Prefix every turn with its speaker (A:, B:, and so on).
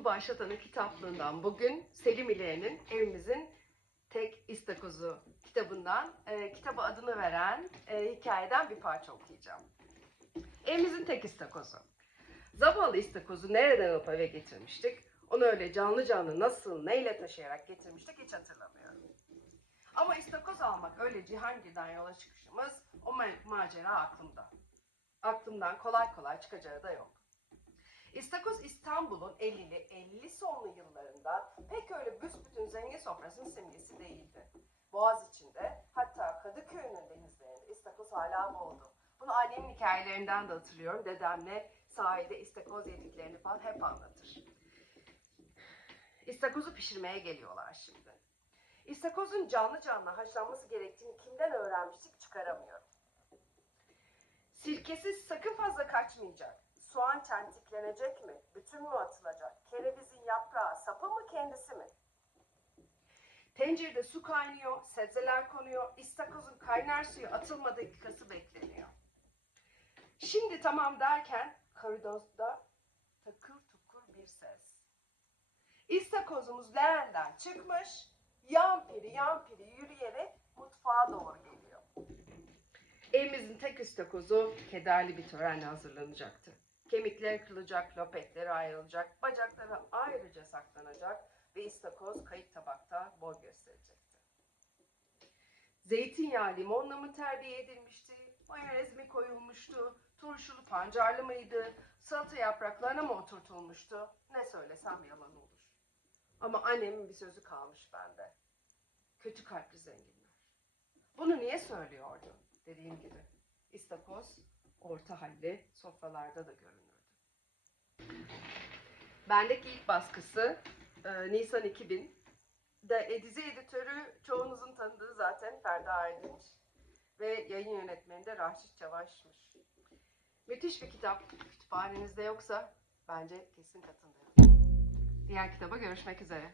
A: Okulu Başlatan'ın kitaplığından bugün Selim İlek'in Evimizin Tek İstakozu kitabından e, kitaba adını veren e, hikayeden bir parça okuyacağım. Evimizin Tek İstakozu. Zavallı istakozu nereden alıp eve getirmiştik? Onu öyle canlı canlı nasıl, neyle taşıyarak getirmiştik hiç hatırlamıyorum. Ama istakoz almak öyle Cihangir'den yola çıkışımız o ma- macera aklımda. Aklımdan kolay kolay çıkacağı da yok. İstakoz İstanbul'un 50'li 50 sonlu yıllarında pek öyle büsbütün zengin sofrasının simgesi değildi. Boğaz içinde hatta Kadıköy'ün denizlerinde istakoz hala boldu. Bunu annemin hikayelerinden de hatırlıyorum. Dedemle sahilde istakoz yediklerini falan hep anlatır. İstakozu pişirmeye geliyorlar şimdi. İstakozun canlı canlı haşlanması gerektiğini kimden öğrenmiştik çıkaramıyorum. Sirkesiz sakın fazla kaçmayacak. Çentiklenecek mi? Bütün mü atılacak? Kerevizin yaprağı sapı mı kendisi mi? Tencerede su kaynıyor, sebzeler konuyor, istakozun kaynar suyu atılma dakikası bekleniyor. Şimdi tamam derken koridorda takır tukur bir ses. İstakozumuz leğenden çıkmış, yampiri yampiri yürüyerek mutfağa doğru geliyor. Evimizin tek istakozu kederli bir törenle hazırlanacaktı. Kemikleri kırılacak, lopetleri ayrılacak, bacakları ayrıca saklanacak ve istakoz kayık tabakta boy gösterecekti. Zeytinyağı limonla mı terbiye edilmişti, mayonez mi koyulmuştu, turşulu pancarlı mıydı, salata yapraklarına mı oturtulmuştu, ne söylesem yalan olur. Ama annemin bir sözü kalmış bende. Kötü kalpli zenginler. Bunu niye söylüyordu? Dediğim gibi. İstakoz orta halli sofralarda da görünürdü. Bendeki ilk baskısı e, Nisan 2000. De, e, dizi editörü çoğunuzun tanıdığı zaten Ferda Aydınç. Ve yayın yönetmeni de Raşit Çavaş'mış. Müthiş bir kitap. Kütüphanenizde yoksa bence kesin katın. Diğer kitaba görüşmek üzere.